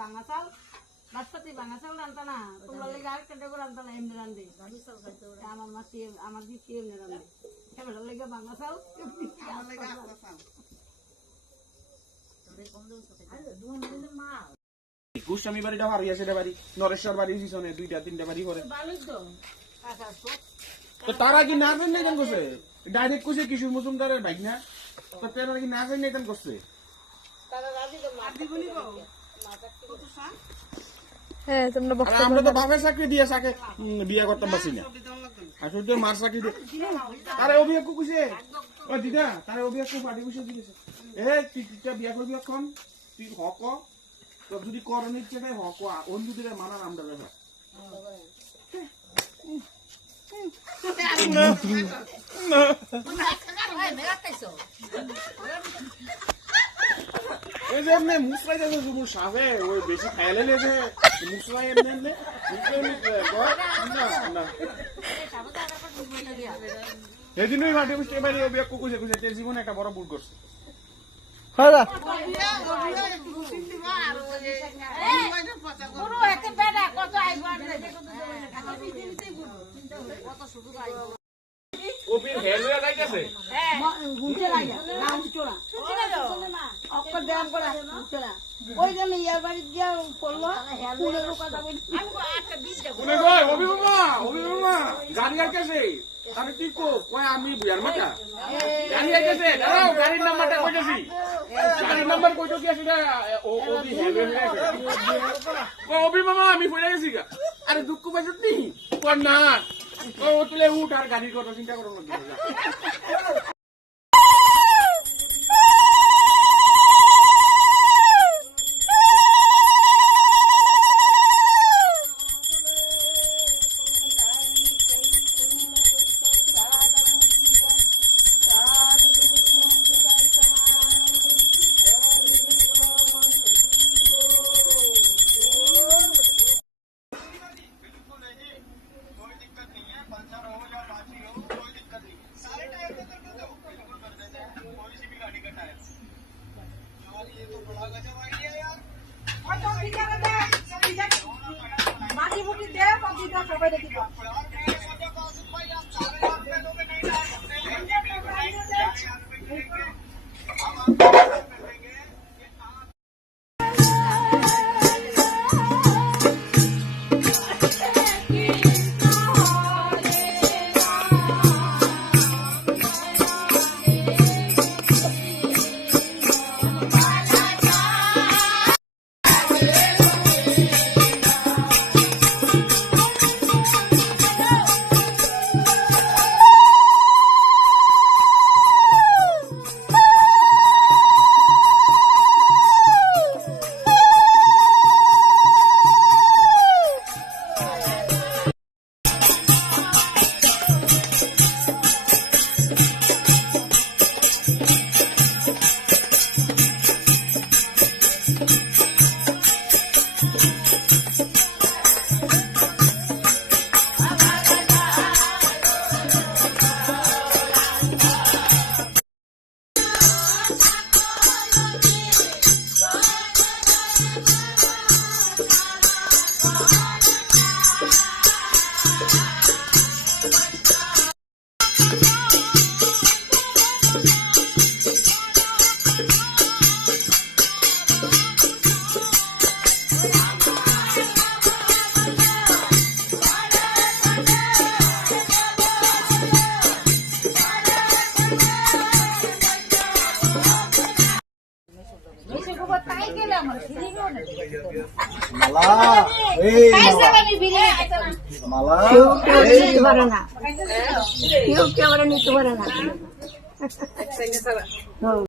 বাংলা চাল বাসপতি বাংলা চাল রান্তা না তোমরা লেগে আর কেটে করে রান্তা না এমনি রান্ধে আমার মা সিএম আমার দি সিএম রান্ধে এবার লেগে বাংলা চাল গোস্বামী বাড়িটা হারিয়ে আছে বাড়ি নরেশ্বর বাড়ি পিছনে 2-3টা বাড়ি করে তো তারা কি না জানেন কেন করছে ডাইরেক্ট কইছে কিশোর মজুমদারের বাইক না তো তারা কি না জানেন কেন করছে হ্যাঁ তোমরা বক্তব্য আমরা তো ভাবে চাকরি দিয়ে সাকে বিয়ে করতে পারছি না আসলে তো মার চাকরি দিয়ে আরে অভিযোগ কইছে ও দিদা তারে অভিযোগ পার্টি কইছে দিছে তুই বিয়ে করবি এখন তুই হক তো যদি করণ ইচ্ছে থাকে হক অন্যদের মানার আমরা ব্যাপার ওই যে এমনি মুসলাই যাচ্ছে শুধু সাফে ওই বেশি খাইলে লেগে মুসলাই এমনি সেদিনই মাটি বুঝতে পারি অভিযোগ কুকুছে কুছে তোর জীবনে একটা বড় ভুল করছে ওই জন্য ইয়ার বাড়ি গিয়া পড়লো গাড়ি আর কাছে আরে তুই কয় আমি বুয়ার মাথা গাড়ি আর কাছে দাঁড়াও গাড়ির নাম্বারটা কইতেছি গাড়ির নাম্বার কইতো কি আছে ওবি হেলবে ওবি মামা আমি পড়ে গেছি গা আরে দুঃখ পাইছত নি কোন না ও তুলে উঠ আর গাড়ির কথা চিন্তা করো না মাটি মুটি দে কম্পিউটার সবাই দেখি মালা কেউ নিতে পারে না